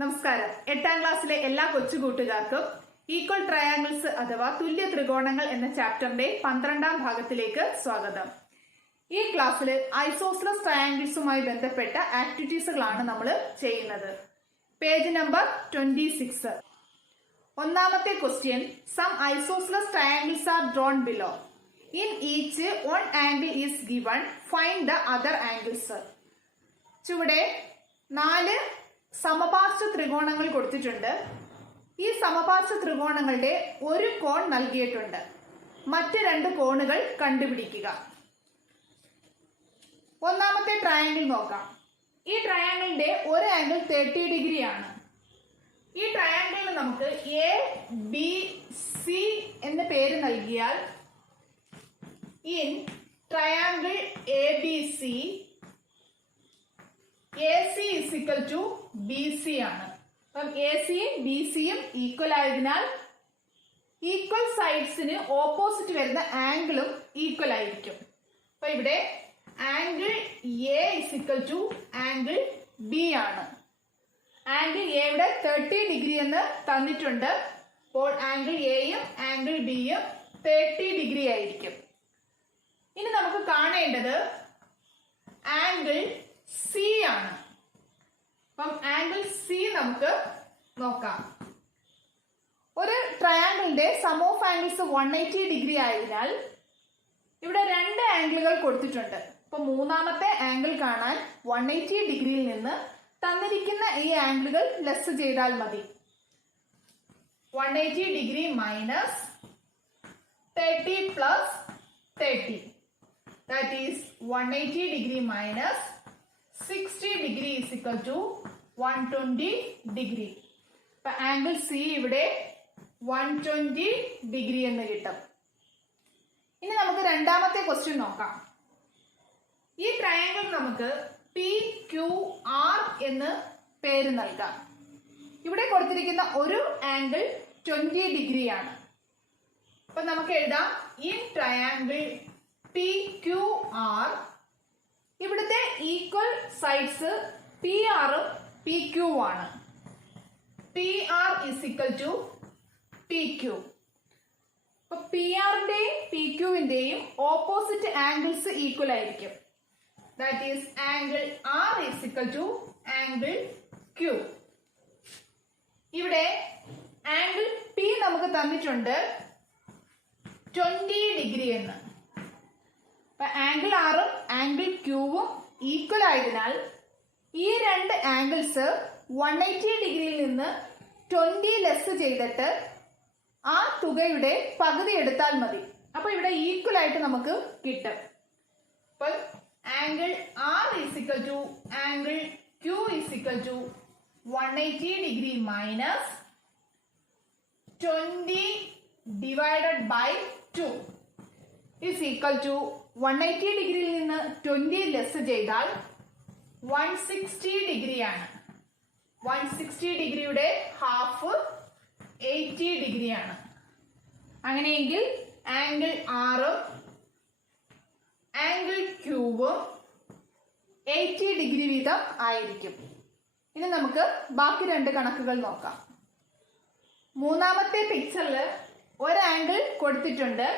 നമസ്കാരം. 8ാം ക്ലാസ്സിലെ എല്ലാ കൊച്ചുകൂട്ടുകാർക്കും ഈക്വൽ ട്രയാങ്കിൾസ് അഥവാ തുല്യ ത്രികോണങ്ങൾ എന്ന ചാപ്റ്ററിന്റെ 12ാം ഭാഗത്തിലേക്ക് സ്വാഗതം. ഈ ക്ലാസ്സിൽ ഐസോസലസ് ട്രയാങ്കിൾസുമായി ബന്ധപ്പെട്ട ആക്ടിവിറ്റീസുകളാണ് നമ്മൾ ചെയ്യുന്നത്. Page number 26. ഒന്നാമത്തെ question, some isosceles triangles are drawn below. In each one angle is given, find the other angles. ചുവടെ 4 സമപാർശ്വ ത്രികോണങ്ങൾ കൊടുത്തിട്ടുണ്ട്. ഈ സമപാർശ്വ ത്രികോണങ്ങളുടെ ഒരു കോൺ നൽകിയിട്ടുണ്ട്. മറ്റ് 2 കോണുകൾ കണ്ടുപിടിക്കുക. ഒന്നാമത്തെ ട്രയാങ്കിൾ നോക്കാം. ഈ ട്രയാങ്കിളിന്റെ ഒരു ആംഗിൾ 30 ഡിഗ്രി ആണ്. ഈ ട്രയാങ്കിളിന് നമുക്ക് എ ബി സി എന്ന പേര് നൽകിയാൽ in triangle A B C AC is equal to BC ആണ്. അപ്പം ACയും BCയും ഈക്വൽ ആയതിനാൽ ഈക്വൽ സൈഡ്സിന് ഓപ്പോസിറ്റ് വരുന്ന ആംഗിളും ഈക്വൽ ആയിരിക്കും. അപ്പൊ ഇവിടെ angle A is equal to angle B ആണ്. ആംഗിൾ എയുടെ 30 ഡിഗ്രി എന്ന് തന്നിട്ടുണ്ട്. അപ്പോൾ ആംഗിൾ എയും ആംഗിൾ ബിയും 30 ഡിഗ്രി ആയിരിക്കും. ഇനി നമുക്ക് കാണേണ്ടത് ആംഗിൾ സി ആണ്. അപ്പം ആംഗിൾ സി നമുക്ക് നോക്കാം. ഒരു ട്രയാങ്കിളിന്റെ സം ഓഫ് ആംഗിൾസ് 180 ഡിഗ്രി ആയതിനാൽ ഇവിടെ 2 ആംഗിളുകൾ കൊടുത്തിട്ടുണ്ട്. അപ്പൊ മൂന്നാമത്തെ ആംഗിൾ കാണാൻ 180 ഡിഗ്രിയിൽ നിന്ന് തന്നിരിക്കുന്ന ഈ ആംഗിളുകൾ ലെസ് ചെയ്താൽ മതി. 180 degree minus 30 plus 30, that is 180 degree minus 60 degree is equal to 120 degree. അപ്പൊ ആംഗിൾ സി ഇവിടെ 120 ഡിഗ്രി എന്ന് കിട്ടും. ഇനി നമുക്ക് രണ്ടാമത്തെ ക്വസ്റ്റ്യൻ നോക്കാം. ഈ ട്രയാങ്കിൾ നമുക്ക് PQR എന്ന് പേര് നൽകാം. ഇവിടെ കൊടുത്തിരിക്കുന്ന ഒരു ആംഗിൾ 20 ഡിഗ്രി ആണ്. അപ്പൊ നമുക്ക് എഴുതാം ഇൻ ട്രയാങ്കിൾ PQR ഇവിടുത്തെ ഈക്വൽ സൈഡ്സ് PR ഉം PQ ആണ്. PR is equal to PQ. അപ്പൊ PRന്റെയും PQവിന്റെയും ഓപ്പോസിറ്റ് ആംഗിൾസ് ഈക്വൽ ആയിരിക്കും. That is angle R is equal to angle Q. ഇവിടെ ആംഗിൾ P നമുക്ക് തന്നിട്ടുണ്ട് 20 ഡിഗ്രി എന്ന്. ആംഗിൾ ആറും ആംഗിൾ ക്യൂവും ഈക്വൽ ആയതിനാൽ ഈ 2 ആംഗിൾസ് 180 ഡിഗ്രിയിൽ നിന്ന് 20 ലെസ് ചെയ്തിട്ട് ആ തുകയുടെ പകുതി എടുത്താൽ മതി. അപ്പൊ ഇവിടെ ഈക്വൽ ആയിട്ട് നമുക്ക് കിട്ടും. അപ്പോൾ angle R is equal to angle Q is equal to 180 degree minus 20 divided by 2 is equal to 180 ഡിഗ്രിയിൽ നിന്ന് 20 ലെസ് ചെയ്താൽ 160 ഡിഗ്രിയാണ്. 160 ഡിഗ്രിയുടെ ഹാഫ് 80 ഡിഗ്രിയാണ്. അങ്ങനെയെങ്കിൽ ആംഗിൾ ആറും ആംഗിൾ ക്യൂവും 80 ഡിഗ്രി വീതം ആയിരിക്കും. ഇനി നമുക്ക് ബാക്കി 2 കണക്കുകൾ നോക്കാം. മൂന്നാമത്തെ പിക്ചറിൽ ഒരു ആംഗിൾ കൊടുത്തിട്ടുണ്ട്.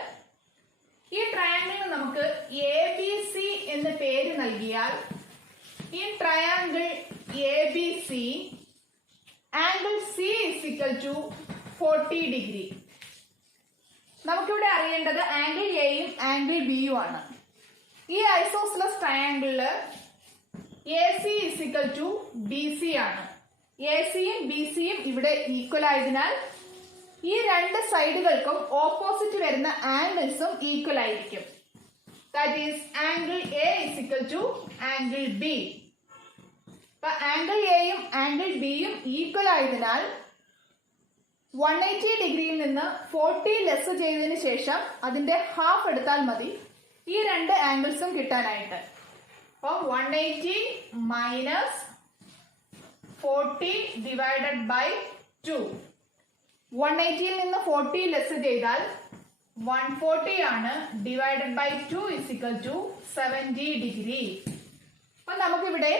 ഈ ട്രയാങ്കിളിന് നമുക്ക് ABC എന്ന് പേര് നൽകിയാൽ ഈ triangle ABC angle C is equal to 40 degree. നമുക്കിവിടെ അറിയേണ്ടത് ആംഗിൾ എയും ആംഗിൾ ബിയും ആണ്. ഈ isosceles ട്രയാങ്കിളില് AC is equal to BC ആണ്. ACയും BCയും ഇവിടെ ഈക്വൽ ആയതിനാൽ ഈ 2 സൈഡുകൾക്കും ഓപ്പോസിറ്റ് വരുന്ന ആംഗിൾസും ഈക്വൽ ആയിരിക്കും. That is angle A is equal to angle B. അപ്പൊ ആംഗിൾ എയും ആംഗിൾ ബിയും ഈക്വൽ ആയതിനാൽ 180 ഡിഗ്രിയിൽ നിന്ന് 40 ലെസ് ചെയ്തതിന് ശേഷം അതിന്റെ ഹാഫ് എടുത്താൽ മതി ഈ 2 ആംഗിൾസും കിട്ടാനായിട്ട്. അപ്പൊ 180 മൈനസ് 40 ഡിവൈഡഡ് ബൈ 2. 180യിൽ നിന്ന് 40 ലെസ് ചെയ്താൽ 140 ആണ്. Divided by 2 is equal to 70 degree. അപ്പൊ നമുക്കിവിടെ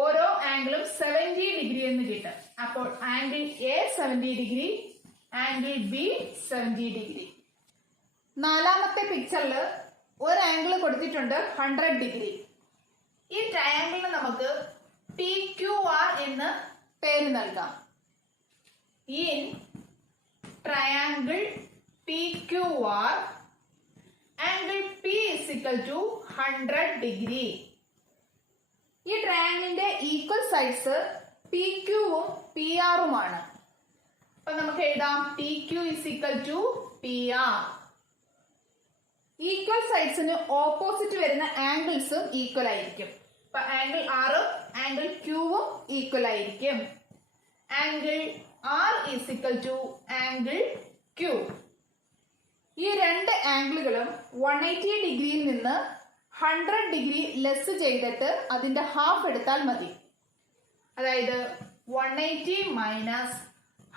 ഓരോ ആംഗിളും 70 ഡിഗ്രി എന്ന് കിട്ടും. അപ്പോൾ angle A 70 degree, angle B 70 degree. നാലാമത്തെ പിക്ചറിൽ ഒരു ആംഗിൾ കൊടുത്തിട്ടുണ്ട് 100 ഡിഗ്രി. ഈ ട്രയാംഗിളിന് നമുക്ക് PQR എന്ന് പേര് നൽകാം. In triangle PQR angle P is equal to 100 degree. ഈ ട്രയാംഗിളിന്റെ ഈക്വൽ സൈഡ്സ് PQ ഉം PR ഉമാണ്. അപ്പൊ നമുക്ക് എഴുതാം PQ is equal to PR. Equal സൈഡ്സിന് ഓപ്പോസിറ്റ് വരുന്ന ആംഗിൾസും ഈക്വൽ ആയിരിക്കും. അപ്പൊ ആംഗിൾ R ഉം ആംഗിൾ Q ഉം ഈക്വൽ ആയിരിക്കും. Angle R is equal to angle Q. ഈ രണ്ട് ആംഗിളുകളും 180 ഡിഗ്രിയിൽ നിന്ന് 100 ഡിഗ്രി ലെസ് ചെയ്തിട്ട് അതിന്റെ ഹാഫ് എടുത്താൽ മതി. അതായത് 180 minus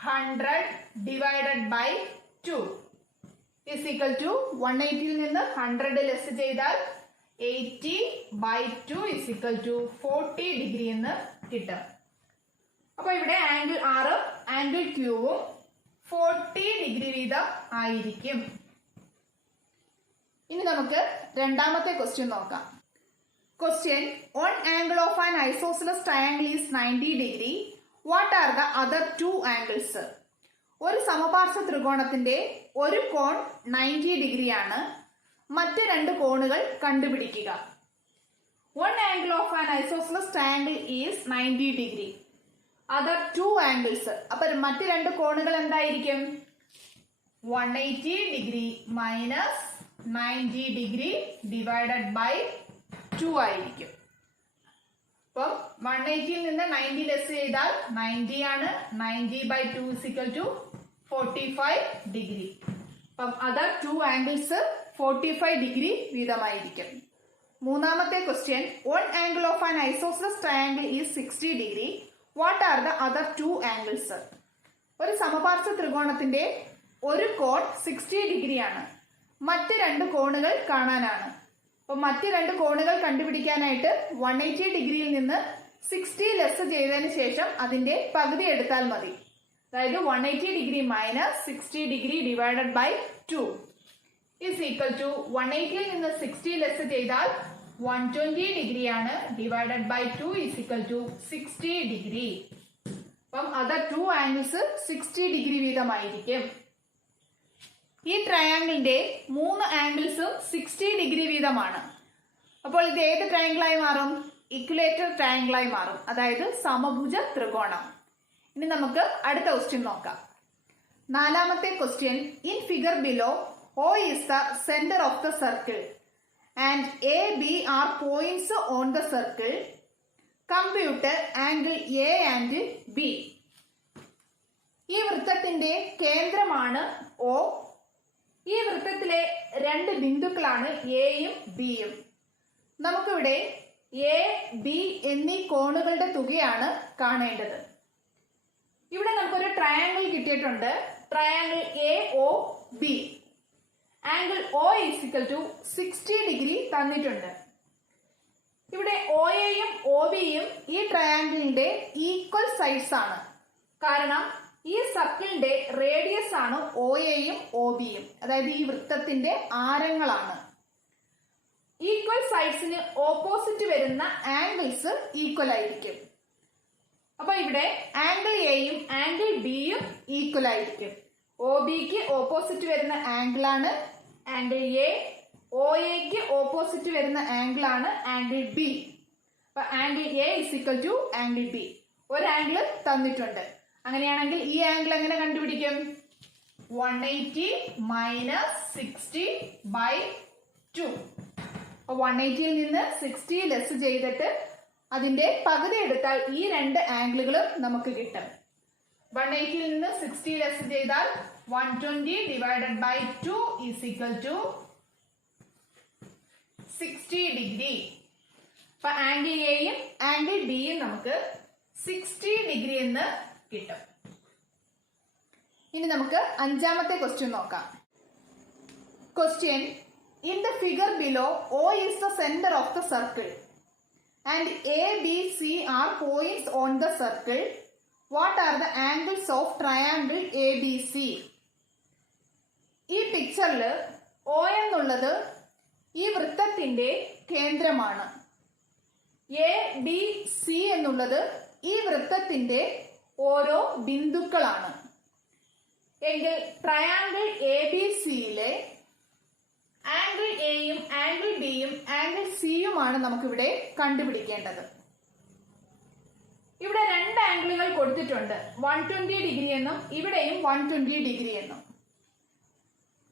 100 divided by 2 is equal to 180 ൽ നിന്ന് 100 ലെസ് ചെയ്താൽ 80 by 2 is equal to 40 degree എന്ന് കിട്ടും. അപ്പൊ ഇവിടെ ആംഗിൾ R ആംഗിൾ Q ഉം 40 ഡിഗ്രി വീതം ആയിരിക്കും. ഇനി നമുക്ക് രണ്ടാമത്തെ ക്വസ്റ്റ്യൻ നോക്കാം. Question, one angle of an isosceles triangle is 90 degree. What are the other two angles? ഒരു സമപാർശ്വ ത്രികോണത്തിന്റെ ഒരു കോൺ 90 ഡിഗ്രിയാണ്. മറ്റ് രണ്ട് കോണുകൾ കണ്ടുപിടിക്കുക. One angle of an isosceles triangle is 90 degree. Other two angles. അപ്പൊ മറ്റ് രണ്ട് കോണുകൾ എന്തായിരിക്കും? 180 degree minus 90 degree divided by 2 ആയിരിക്കും. അപ്പം 180 നിന്ന് 90 ലെസ് ചെയ്താൽ 90 ആണ്. 90 by 2 is equal to 45 degree. അപ്പം അതർ ടു ആംഗിൾസ് 45 ഡിഗ്രി വീതമായിരിക്കും. മൂന്നാമത്തെ question, one angle of an isosceles triangle is 60 degree. What are the other two angles? ഒരു സമപാർശ്വ ത്രികോണത്തിന്റെ ഒരു കോൺ 60 ഡിഗ്രിയാണ്. മറ്റ് രണ്ട് കോണുകൾ കാണാനാണ്. അപ്പൊ മറ്റ് രണ്ട് കോണുകൾ കണ്ടുപിടിക്കാനായിട്ട് 180 ഡിഗ്രിയിൽ നിന്ന് 60 ലെസ് ചെയ്തതിന് ശേഷം അതിന്റെ പകുതി എടുത്താൽ മതി. അതായത് 180 degree minus 60 degree divided by 2 is equal to 180 ൽ നിന്ന് 60 ലെസ് ചെയ്താൽ 120 ഡിഗ്രിയാണ്. Divided by 2 is equal to 60 degree. അപ്പം അതർ ടു ആംഗിൾസ് 60 ഡിഗ്രി വീതമായിരിക്കും. ഈ ട്രയാംഗിളിന്റെ മൂന്ന് ആംഗിൾസും 60 ഡിഗ്രി വീതമാണ്. അപ്പോൾ ഇത് ഏത് ട്രയാംഗിളായി മാറും? ഇക്വലേറ്റർ ട്രയാംഗിളായി മാറും. അതായത് സമഭുജ ത്രികോണം. ഇനി നമുക്ക് അടുത്ത ക്വസ്റ്റ്യൻ നോക്കാം. നാലാമത്തെ question, in figure below O is the center of the circle and A, B are points on the circle. Compute angle A and B. ഈ വൃത്തത്തിന്റെ കേന്ദ്രമാണ് O. ഈ വൃത്തത്തിലെ രണ്ട് ബിന്ദുക്കളാണ് എയും ബിയും. നമുക്കിവിടെ എ, ബി എന്നീ കോണുകളുടെ തുകയാണ് കാണേണ്ടത്. ഇവിടെ നമുക്കൊരു ട്രയാംഗിൾ കിട്ടിയിട്ടുണ്ട്. Triangle A O B. Angle O is equal to 60 degree തന്നിട്ടുണ്ട്. ഇവിടെ OAയും OBയും ഈ ട്രയാംഗിളിന്റെ ഈക്വൽ സൈഡ്സ് ആണ്. കാരണം ഈ സർക്കിളിന്റെ റേഡിയസ് ആണ് OAയും OBയും. അതായത് ഈ വൃത്തത്തിന്റെ ആരങ്ങളാണ്. ഈക്വൽ സൈഡ്സിന് ഓപ്പോസിറ്റ് വരുന്ന ആംഗിൾസ് ഈക്വൽ ആയിരിക്കും. അപ്പൊ ഇവിടെ ആംഗിൾ എയും ആംഗിൾ ബിയും ഈക്വൽ ആയിരിക്കും. OBക്ക് ഓപ്പോസിറ്റ് വരുന്ന ആംഗിൾ ആണ് ആംഗിൾ എ. OAക്ക് ഓപ്പോസിറ്റ് വരുന്ന ആംഗിൾ ആണ് ആംഗിൾ ബി. അപ്പൊ angle A is equal to angle B. ഒരു ആംഗിൾ തന്നിട്ടുണ്ട്. അങ്ങനെയാണെങ്കിൽ ഈ ആംഗിൾ എങ്ങനെ കണ്ടുപിടിക്കും? 180 മൈനസ് 60 ബൈ 2. 180 ൽ നിന്ന് 60 ലെസ് ചെയ്തിട്ട് അതിന്റെ പകുതി എടുത്താൽ ഈ രണ്ട് ആംഗിളുകളും നമുക്ക് കിട്ടും. 180 ൽ നിന്ന് 60 ലെസ് ചെയ്താൽ 120 divided by 2 is equal to 60 degree. അപ്പൊ ആംഗിൾ എയും ആംഗിൾ ബിയും നമുക്ക് 60 ഡിഗ്രി എന്ന് കിട്ടും. ഇനി നമുക്ക് അഞ്ചാമത്തെ ക്വസ്റ്റ്യൻ നോക്കാം. Question, in the figure below O is the center of the circle and A, B, C are points on the circle. What are the angles of triangle ABC? ഈ പിക്ചറിൽ O എന്നുള്ളത് ഈ വൃത്തത്തിന്റെ കേന്ദ്രമാണ്. A, B, C എന്നുള്ളത് ഈ വൃത്തത്തിന്റെ ഓരോ ബിന്ദുക്കളാണ്. എങ്കിൽ ട്രയാങ്കിൾ ABCയിലെ ആംഗിൾ എയും ആംഗിൾ ബിയും ആംഗിൾ സിയുമാണ് നമുക്കിവിടെ കണ്ടുപിടിക്കേണ്ടത്. ഇവിടെ രണ്ട് ആംഗിളുകൾ കൊടുത്തിട്ടുണ്ട്, 120 ഡിഗ്രി എന്നും ഇവിടെയും 120 ഡിഗ്രി എന്നും.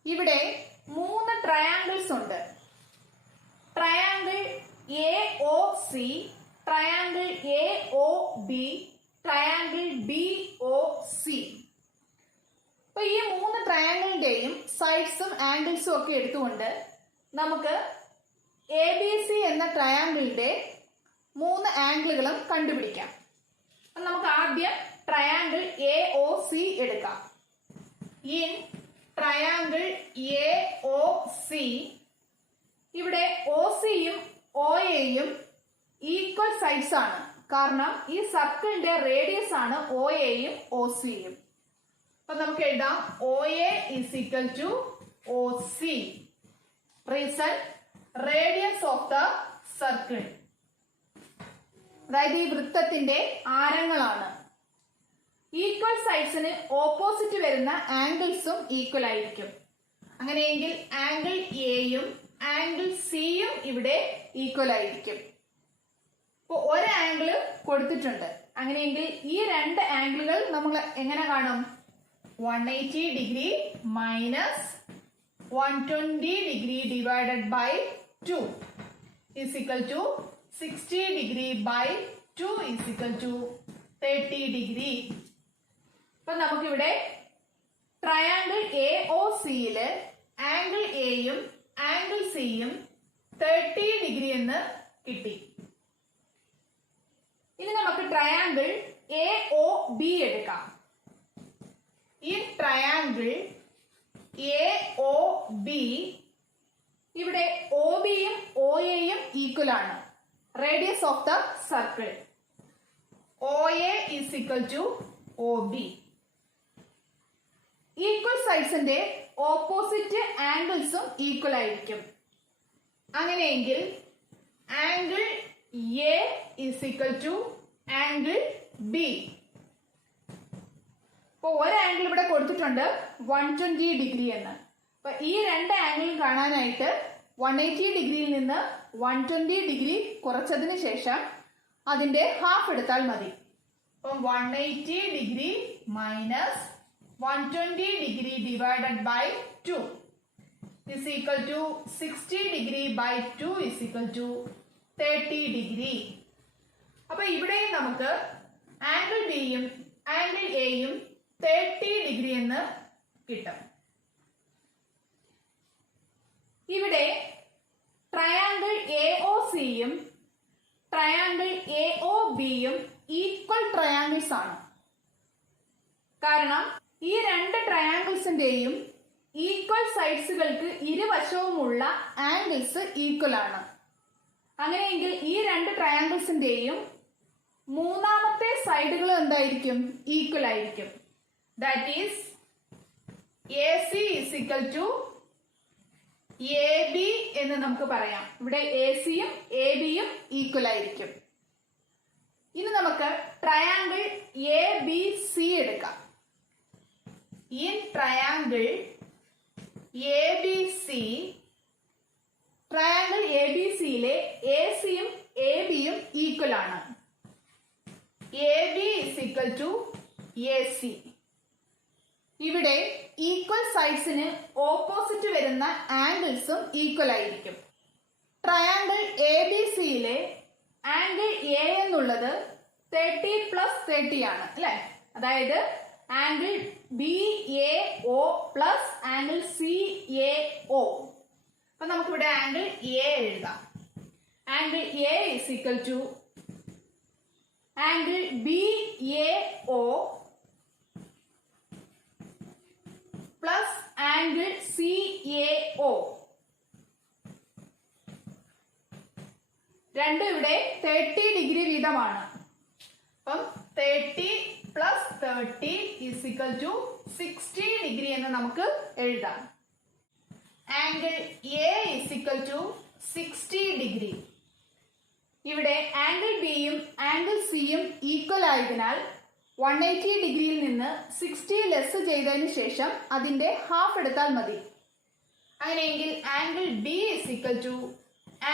ഇവിടെ 3 ട്രയാങ്കിൾസ് ഉണ്ട്. Triangle AOC, triangle AOB, triangle BOC. അപ്പൊ ഈ 3 ട്രയാങ്കിളിന്റെയും സൈഡ്സും ആംഗിൾസും ഒക്കെ എടുത്തുകൊണ്ട് നമുക്ക് ABC എന്ന ട്രയാങ്കിളിന്റെ 3 ആംഗിളുകളും കണ്ടുപിടിക്കാം. നമുക്ക് ആദ്യം ട്രയാങ്കിൾ AOC എടുക്കാം. ഇൻ ട്രയാങ്കിൾ AOC ഇവിടെ OCയും OAയും ഈക്വൽ സൈഡ്സ് ആണ്. കാരണം ഈ സർക്കിളിന്റെ റേഡിയസ് ആണ് OAയും OCയും. അപ്പൊ നമുക്ക് എഴുതാം OA is equal to OC. Reason radius of the circle, അതായത് ഈ വൃത്തത്തിന്റെ ആരങ്ങളാണ്. ഈക്വൽ സൈഡ്സിന് ഓപ്പോസിറ്റ് വരുന്ന ആംഗിൾസും ഈക്വൽ ആയിരിക്കും. അങ്ങനെയെങ്കിൽ ആംഗിൾ എയും ആംഗിൾ സിയും ഇവിടെ ഈക്വൽ ആയിരിക്കും. ഇപ്പൊ ഒരു ആംഗിള് കൊടുത്തിട്ടുണ്ട്. അങ്ങനെയെങ്കിൽ ഈ രണ്ട് ആംഗിളുകൾ നമ്മൾ എങ്ങനെ കാണും? 180 degree minus 120 degree divided by 2 is equal to 60 degree by 2 is equal to 30 degree. അപ്പൊ നമുക്കിവിടെ ട്രയാങ്കിൾ AOCയില് ആംഗിൾ എയും ആംഗിൾ സിയും 30 ഡിഗ്രി എന്ന് കിട്ടി. ഇനി നമുക്ക് ട്രയാങ്കിൾ AOB എടുക്കാം. ഈ ട്രയാങ്കിൾ AOB ഇവിടെ OBയും OAയും ഈക്വൽ ആണ്. Radius of the circle OA is equal to OB. Equal സൈഡ്സിന്റെ ഓപ്പോസിറ്റ് ആംഗിൾസും ഈക്വൽ ആയിരിക്കും. അങ്ങനെയെങ്കിൽ angle A is equal to angle B. ഇപ്പൊ ഒരു ആംഗിൾ ഇവിടെ കൊടുത്തിട്ടുണ്ട് 120 ഡിഗ്രി എന്ന്. അപ്പൊ ഈ രണ്ട് ആംഗിളും കാണാനായിട്ട് 180 ഡിഗ്രിയിൽ നിന്ന് 120 ഡിഗ്രി കുറച്ചതിന് ശേഷം അതിന്റെ ഹാഫ് എടുത്താൽ മതി. അപ്പം 180 degree minus 120 degree divided by 2 is equal to 60 degree by 2 is equal to 30 degree. അപ്പൊ ഇവിടെയും നമുക്ക് ആംഗിൾ ബിയും ആംഗിൾ എയും 30 ഡിഗ്രി എന്ന് കിട്ടും. ഇവിടെ ട്രയാങ്കിൾ AOCയും ട്രയാങ്കിൾ AOBയും ഈക്വൽ ട്രയാങ്കിൾസ് ആണ്. കാരണം ഈ രണ്ട് ട്രയാങ്കിൾസിന്റെയും ഈക്വൽ സൈഡ്സുകൾക്ക് ഇരുവശവുമുള്ള ആംഗിൾസ് ഈക്വൽ ആണ്. അങ്ങനെയെങ്കിൽ ഈ രണ്ട് ട്രയാങ്കിൾസിന്റെയും മൂന്നാമത്തെ സൈഡുകൾ എന്തായിരിക്കും? ഈക്വൽ ആയിരിക്കും. That is AC is equal to AB എന്ന് നമുക്ക് പറയാം. ഇവിടെ ACയും ABയും ഈക്വൽ ആയിരിക്കും. ഇനി നമുക്ക് ട്രയാങ്കിൾ ABC എടുക്കാം. ഈ ട്രയാങ്കിൾ ABC ട്രയാങ്കിൾ ABCയിലെ ACയും ABയും ഈക്വൽ ആണ്. AB is equal to AC. ഇവിടെ ഈക്വൽ സൈഡ്സിന് ഓപ്പോസിറ്റ് വരുന്ന ആംഗിൾസും ഈക്വൽ ആയിരിക്കും. ട്രയാങ്കിൾ ABCയിലെ ആംഗിൾ A എന്നുള്ളത് 30 പ്ലസ് 30 ആണ് അല്ലെ? അതായത് angle BAO plus angle CAO. അപ്പൊ നമുക്കിവിടെ ആംഗിൾ A എഴുതാം. Angle A is equal to angle BAO plus angle CAO രണ്ടും ഇവിടെ 30 ഡിഗ്രി വീതമാണ്. അപ്പം 30 plus 30 is equal to 60 degree എന്ന് നമുക്ക് എഴുതാം. Angle A is equal to 60 degree. ഇവിടെ ആംഗിൾ ബിയും ആംഗിൾ സിയും ഈക്വൽ ആയതിനാൽ 180 ഡിഗ്രിയിൽ നിന്ന് 60 ലെസ് ചെയ്തതിന് ശേഷം അതിന്റെ ഹാഫ് എടുത്താൽ മതി. അങ്ങനെയെങ്കിൽ angle B is equal to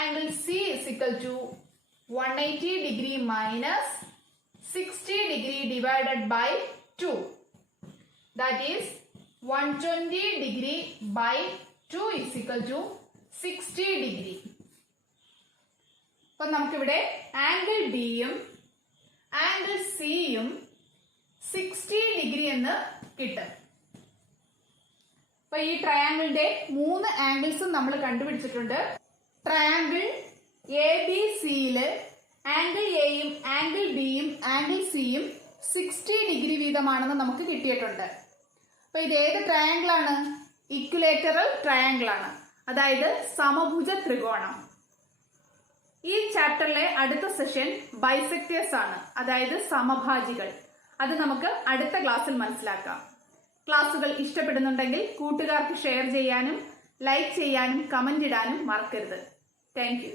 angle C is equal to 180 degree minus 60 degree divided by 2. That is 120 degree by 2 is equal to 60 degree. അപ്പോൾ നമുക്കിവിടെ ആംഗിൾ ബിയും ആംഗിൾ സിയും 60 ഡിഗ്രി എന്ന് കിട്ടും. അപ്പൊ ഈ ട്രയാങ്കിളിന്റെ 3 ആംഗിൾസും നമ്മൾ കണ്ടുപിടിച്ചിട്ടുണ്ട്. ട്രയാങ്കിൾ എ ബി സിയില് ആംഗിൾ എയും ആംഗിൾ ബിയും ആംഗിൾ സിയും 60 ഡിഗ്രി വീതമാണെന്ന് നമുക്ക് കിട്ടിയിട്ടുണ്ട്. അപ്പൊ ഇത് ഏത് ട്രയാങ്കിൾ ആണ്? ഇക്വിലേറ്ററൽ ട്രയാങ്കിൾ ആണ്, അതായത് സമഭുജ ത്രികോണം. ഈ ചാപ്റ്ററിലെ അടുത്ത സെഷൻ ബൈസെക്ടേഴ്സ് ആണ്, അതായത് സമഭാജികൾ. അത് നമുക്ക് അടുത്ത ക്ലാസ്സിൽ മനസ്സിലാക്കാം. ക്ലാസ്സുകൾ ഇഷ്ടപ്പെടുന്നുണ്ടെങ്കിൽ കൂട്ടുകാർക്ക് ഷെയർ ചെയ്യാനും ലൈക്ക് ചെയ്യാനും കമന്റ് ഇടാനും മറക്കരുത്. Thank you.